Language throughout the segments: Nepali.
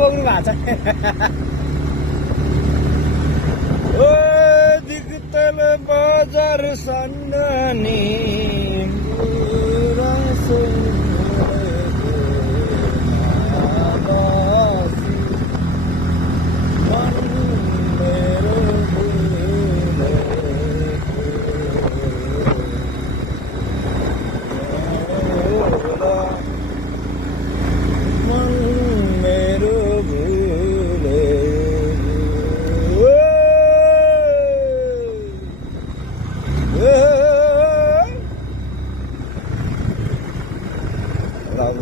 बोक्नु भएको छ ओ दिगतल बजार सन्नानी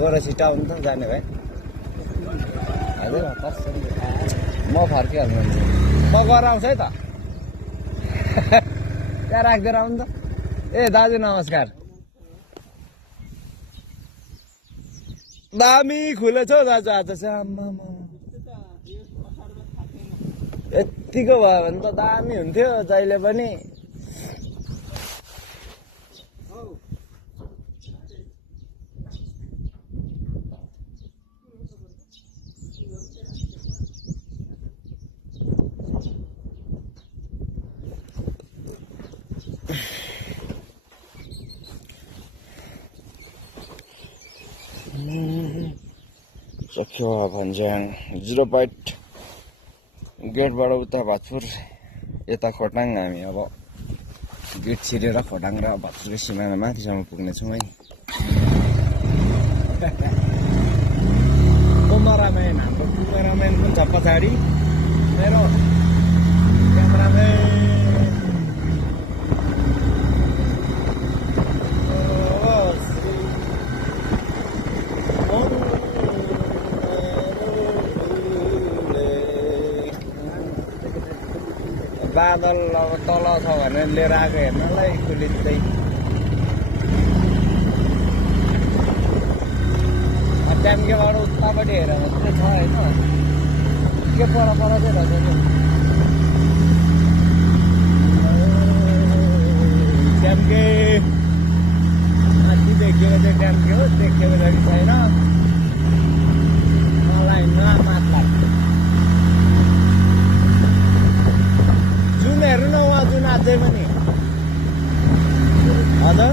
गएर छिटा हुन्छ जाने भाइ हजुर म फर्किहाल्नु म गएर आउँछु है त त्यहाँ राखिदिएर आउनु त ए दाजु नमस्कार दामी खुलेछ हौ दाजु आज चाहिँ आम्मामा यत्तिको भयो भने त दामी हुन्थ्यो जहिले पनि सक्यो भन्ज्याङ 0 पोइन्ट गेटबाट उता भातपुर यता खोटाङ हामी अब गेट छिरेर खोटाङ र भातपुर सिमाना माथिसम्म पुग्नेछौँ है क्यामेराम्यान हाम्रो क्यामेराम्यान पनि छ पछाडि मेरो क्यामेराम्यान बादल अब तल छ भने लिएर आएको हेर्नलाई कुलिँदै ट्याम्केबाट उतापट्टि हेऱ्यो भने चाहिँ छ होइन के पर चाहिँ रहेछ ट्याम्के माथि देखेको चाहिँ ट्याम्के हो देखेको जति छैन मलाई मात लाग्छ हेर्नु न उहाँ जुन अझै पनि हजुर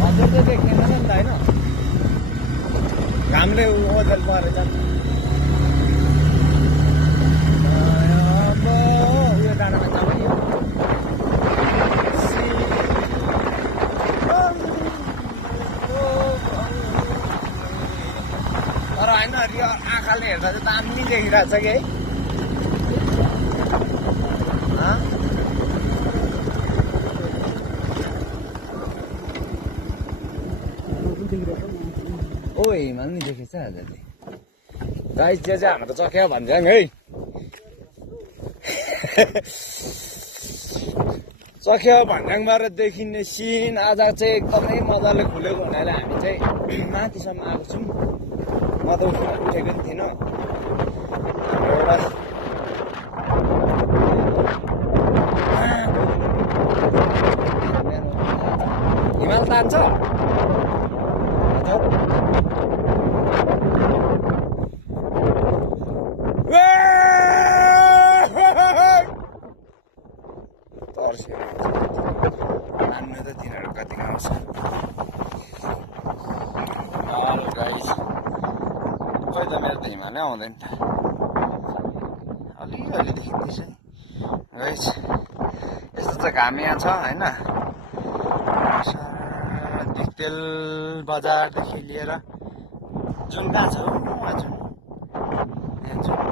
हजुर चाहिँ देख्दैन नि त होइन घामले ओझेल परेछ तर होइन यो आँखाले हेर्दा चाहिँ दामी देखिरहेछ कि है ओ हिमाल नि देखेछ आजले गाइस त्यो चाहिँ हाम्रो चक्या भन्ज्याङ है चक्या भन्ज्याङबाट देखिने सिन आज चाहिँ एकदमै मजाले खुलेको हुनाले हामी चाहिँ माथिसम्म आएको छौँ म त उठेको पनि थिइनँ हिमाल तान्छ नान्नु त तिनीहरू कति आउँछ गाइस खोइ त मेरो त हिमालै आउँदैन त अलिअलि देखिँदैछ गाइस यस्तो चाहिँ घाम यहाँ छ होइन दिक्तेल बजारदेखि लिएर जुन कहाँ छ जुन